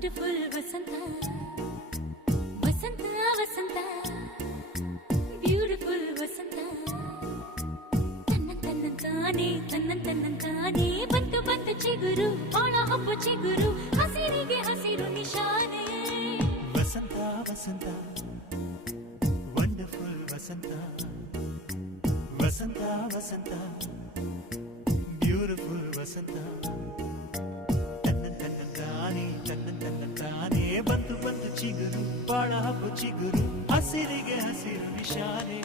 wonderful ವಸಂತ ವಸಂತ ವಸಂತ beautiful ವಸಂತ ತನ್ನಂತಾನೆ ಬಂತು ಬಂತು ಚಿಗುರು ಒಳ ಹಬ್ಬ ಚಿಗುರು ಹಸಿರಿಗೆ ಹಸಿರು ನಿಶಾನೆ ವಸಂತ ವಸಂತ ವಂಡರ್ಫುಲ್ ವಸಂತ ವಸಂತ ವಸಂತ ಬ್ಯೂಟಿಫುಲ್ ವಸಂತ ತನ್ನಂತಾನೆ ಬಂತು ಬಂತು ಚಿಗುರು ಬಾಳ ಹಬ್ಬ ಚಿಗುರು ಹಸಿರಿಗೆ ಹಸಿರು ನಿಶಾನೆ